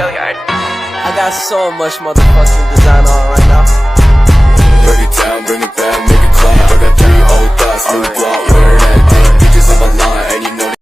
I got so much motherfucking design on right now. Break it down, bring it back, make it clap. I got 3 old thoughts, new block, wear that thing. Bitches on my line, and you know.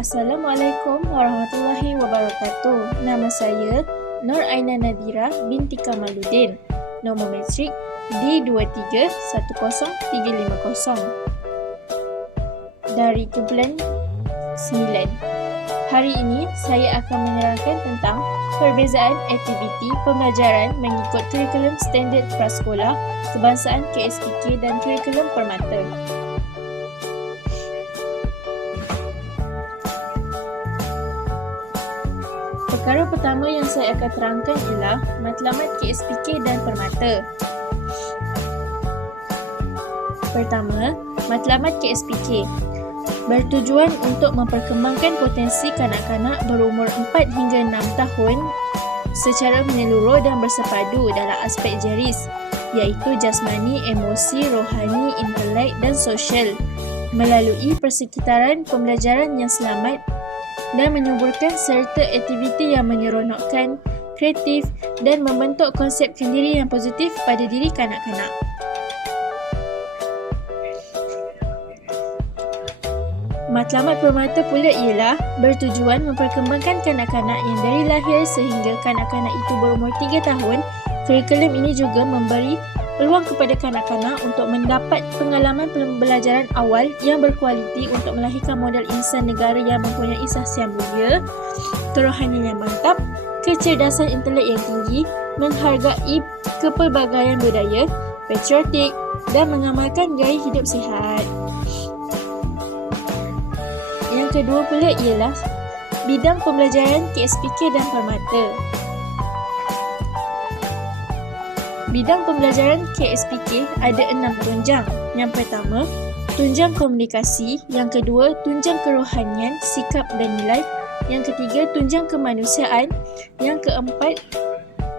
Assalamualaikum warahmatullahi wabarakatuh. Nama saya Nur Aina Nadira binti Kamaluddin. Nombor metrik D2310350 dari kumpulan 9. Hari ini saya akan menerangkan tentang perbezaan aktiviti pembelajaran mengikut kurikulum standard prasekolah kebangsaan KSPK dan kurikulum permata. Perkara pertama yang saya akan terangkan ialah matlamat KSPK dan permata. Pertama, matlamat KSPK bertujuan untuk memperkembangkan potensi kanak-kanak berumur 4 hingga 6 tahun secara menyeluruh dan bersepadu dalam aspek jeris, iaitu jasmani, emosi, rohani, intelek dan sosial melalui persekitaran pembelajaran yang selamat dan menyuburkan serta aktiviti yang menyeronokkan, kreatif dan membentuk konsep kendiri yang positif pada diri kanak-kanak. Matlamat permata pula ialah bertujuan memperkembangkan kanak-kanak yang dari lahir sehingga kanak-kanak itu berumur 3 tahun. Kurikulum ini juga memberi peluang kepada kanak-kanak untuk mendapat pengalaman pembelajaran awal yang berkualiti untuk melahirkan model insan negara yang mempunyai sahsiah mulia, kerohanian yang mantap, kecerdasan intelek yang tinggi, menghargai kepelbagaian budaya, patriotik dan mengamalkan gaya hidup sihat. Yang kedua pula ialah bidang pembelajaran KSPK dan permata. Bidang pembelajaran KSPK ada 6 tunjang. Yang pertama, tunjang komunikasi. Yang kedua, tunjang kerohanian, sikap dan nilai. Yang ketiga, tunjang kemanusiaan. Yang keempat,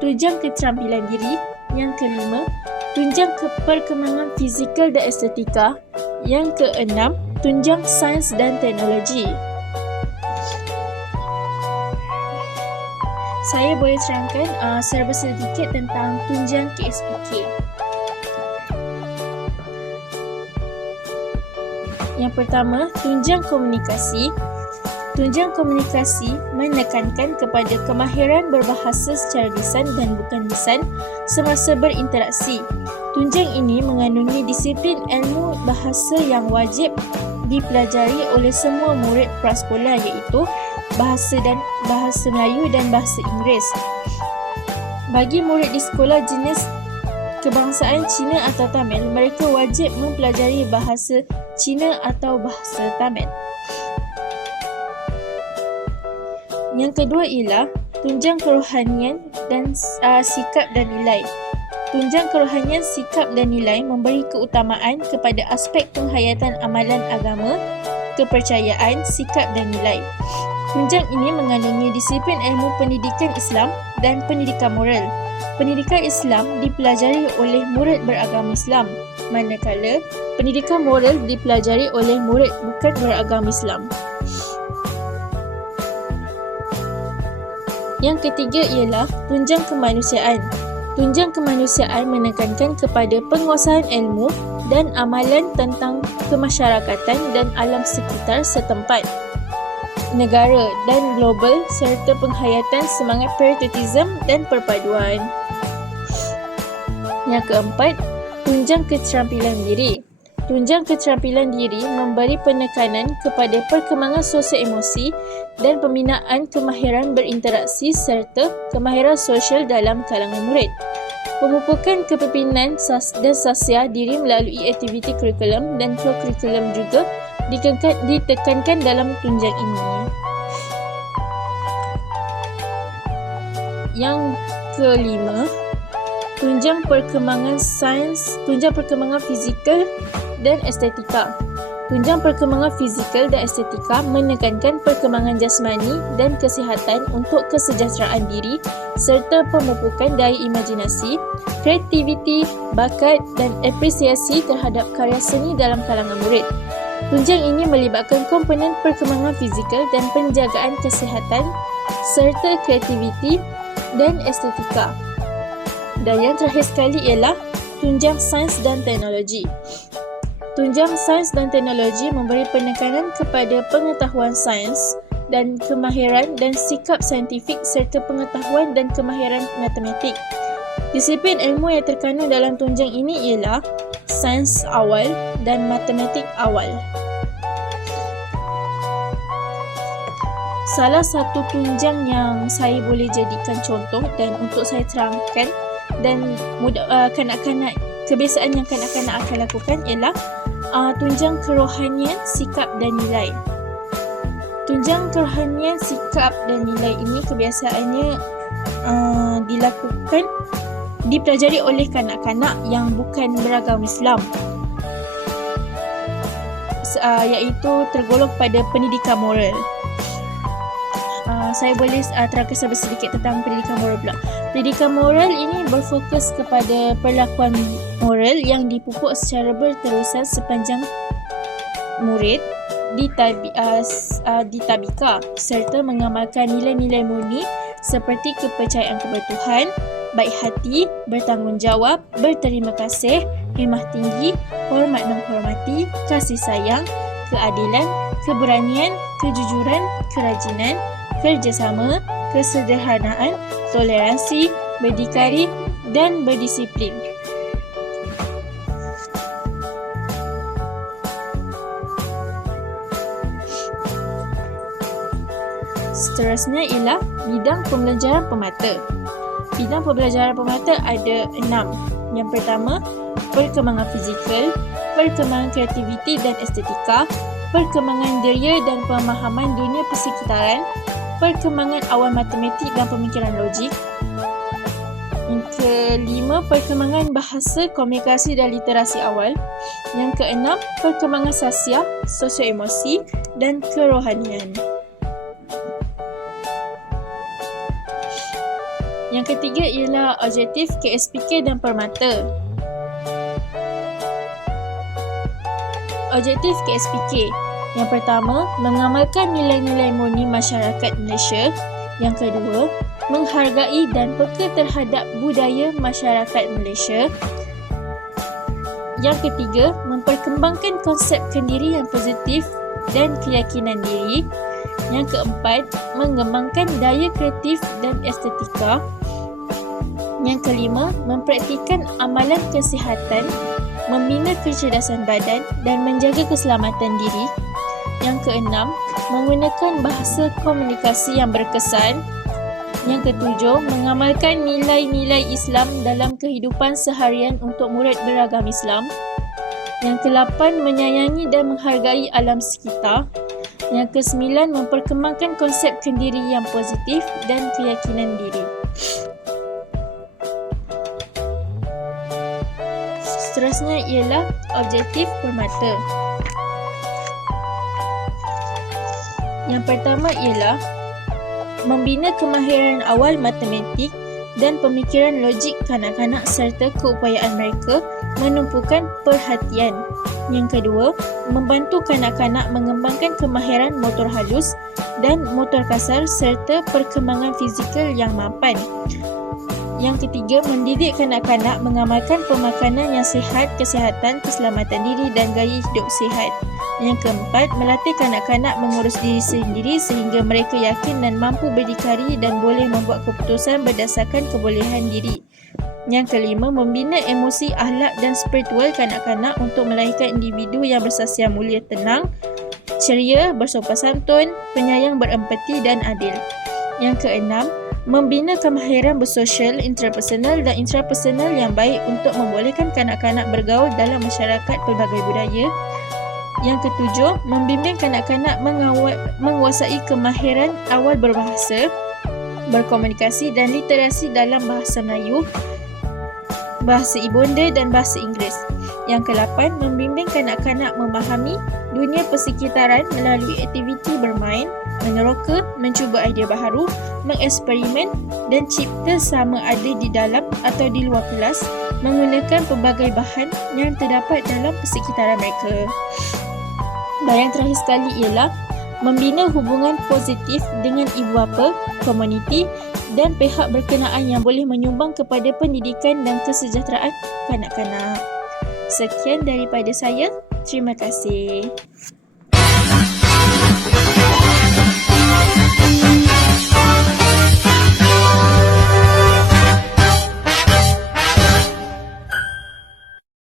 tunjang keterampilan diri. Yang kelima, tunjang perkembangan fizikal dan estetika. Yang keenam, tunjang sains dan teknologi. Saya boleh terangkan serba sedikit tentang tunjang KSPK. Yang pertama, tunjang komunikasi. Tunjang komunikasi menekankan kepada kemahiran berbahasa secara lisan dan bukan lisan semasa berinteraksi. Tunjang ini mengandungi disiplin ilmu bahasa yang wajib dipelajari oleh semua murid prasekolah, iaitu bahasa Melayu dan bahasa Inggeris. Bagi murid di sekolah jenis kebangsaan Cina atau Tamil, mereka wajib mempelajari bahasa Cina atau bahasa Tamil. Yang kedua ialah tunjang kerohanian dan sikap dan nilai. Tunjang kerohanian, sikap dan nilai memberi keutamaan kepada aspek penghayatan amalan agama, kepercayaan, sikap dan nilai. Tunjang ini mengandungi disiplin ilmu pendidikan Islam dan pendidikan moral. Pendidikan Islam dipelajari oleh murid beragama Islam, manakala pendidikan moral dipelajari oleh murid bukan beragama Islam. Yang ketiga ialah tunjang kemanusiaan. Tunjang kemanusiaan menekankan kepada penguasaan ilmu dan amalan tentang kemasyarakatan dan alam sekitar setempat, negara dan global serta penghayatan semangat patriotism dan perpaduan. Yang keempat, tunjang keterampilan diri. Tunjang keterampilan diri memberi penekanan kepada perkembangan sosial emosi dan pembinaan kemahiran berinteraksi serta kemahiran sosial dalam kalangan murid. Pemupukan kepimpinan dan sahsiah diri melalui aktiviti kurikulum dan co-kurikulum juga ditekankan dalam tunjang ini. Yang kelima, tunjang perkembangan sains, tunjang perkembangan fizikal dan estetika. Tunjang perkembangan fizikal dan estetika menekankan perkembangan jasmani dan kesihatan untuk kesejahteraan diri serta pemupukan daya imajinasi, kreativiti, bakat dan apresiasi terhadap karya seni dalam kalangan murid. Tunjang ini melibatkan komponen perkembangan fizikal dan penjagaan kesihatan serta kreativiti dan estetika. Dan yang terakhir sekali ialah tunjang sains dan teknologi. Tunjang sains dan teknologi memberi penekanan kepada pengetahuan sains dan kemahiran dan sikap saintifik serta pengetahuan dan kemahiran matematik. Disiplin ilmu yang terkandung dalam tunjang ini ialah sains awal dan matematik awal. Salah satu tunjang yang saya boleh jadikan contoh dan untuk saya terangkan dan kanak-kanak, kebiasaan yang kanak-kanak akan lakukan ialah tunjang kerohanian, sikap dan nilai. Tunjang kerohanian, sikap dan nilai ini kebiasaannya dipelajari oleh kanak-kanak yang bukan beragama Islam, iaitu tergolong pada pendidikan moral. Saya boleh terangkan sedikit tentang pendidikan moral pula. Pendidikan moral ini berfokus kepada perlakuan moral yang dipupuk secara berterusan sepanjang murid ditabika serta mengamalkan nilai-nilai murni seperti kepercayaan kepada Tuhan, baik hati, bertanggungjawab, berterima kasih, himmah tinggi, hormat menghormati, kasih sayang, keadilan, keberanian, kejujuran, kerajinan, kerjasama, kesederhanaan, toleransi, berdikari dan berdisiplin. Seterusnya ialah bidang pembelajaran pemata. Bidang pembelajaran pemata ada 6. Yang pertama, perkembangan fizikal, perkembangan kreativiti dan estetika, perkembangan daya dan pemahaman dunia persekitaran, perkembangan awal matematik dan pemikiran logik. Yang kelima, perkembangan bahasa, komunikasi dan literasi awal. Yang keenam, perkembangan sosial, sosio-emosi dan kerohanian. Yang ketiga ialah objektif, KSPK dan permata. Objektif KSPK. Yang pertama, mengamalkan nilai-nilai murni masyarakat Malaysia. Yang kedua, menghargai dan peka terhadap budaya masyarakat Malaysia. Yang ketiga, memperkembangkan konsep kendiri yang positif dan keyakinan diri. Yang keempat, mengembangkan daya kreatif dan estetika. Yang kelima, mempraktikkan amalan kesihatan, membina kecerdasan badan dan menjaga keselamatan diri. Yang keenam, menggunakan bahasa komunikasi yang berkesan. Yang ketujuh, mengamalkan nilai-nilai Islam dalam kehidupan seharian untuk murid beragama Islam. Yang ke-8, menyayangi dan menghargai alam sekitar. Yang ke-9, memperkembangkan konsep kendiri yang positif dan keyakinan diri. Seterusnya ialah objektif permata. Yang pertama ialah membina kemahiran awal matematik dan pemikiran logik kanak-kanak serta keupayaan mereka menumpukan perhatian. Yang kedua, membantu kanak-kanak mengembangkan kemahiran motor halus dan motor kasar serta perkembangan fizikal yang mapan. Yang ketiga, mendidik kanak-kanak mengamalkan pemakanan yang sihat, kesihatan, keselamatan diri dan gaya hidup sihat. Yang keempat, melatih kanak-kanak mengurus diri sendiri sehingga mereka yakin dan mampu berdikari dan boleh membuat keputusan berdasarkan kebolehan diri. Yang kelima, membina emosi, akhlak dan spiritual kanak-kanak untuk melahirkan individu yang bersasiar mulia, tenang, ceria, bersopan santun, penyayang, berempati dan adil. Yang keenam, membina kemahiran bersosial, interpersonal dan intrapersonal yang baik untuk membolehkan kanak-kanak bergaul dalam masyarakat pelbagai budaya. Yang ketujuh, membimbing kanak-kanak menguasai kemahiran awal berbahasa, berkomunikasi dan literasi dalam bahasa Melayu, bahasa ibunda dan bahasa Inggeris. Yang ke-8, membimbing kanak-kanak memahami dunia persekitaran melalui aktiviti bermain, meneroka, mencuba idea baharu, mengeksperimen dan cipta sama ada di dalam atau di luar kelas menggunakan pelbagai bahan yang terdapat dalam persekitaran mereka. Dan yang terakhir sekali ialah membina hubungan positif dengan ibu bapa, komuniti dan pihak berkenaan yang boleh menyumbang kepada pendidikan dan kesejahteraan kanak-kanak. Sekian daripada saya. Terima kasih.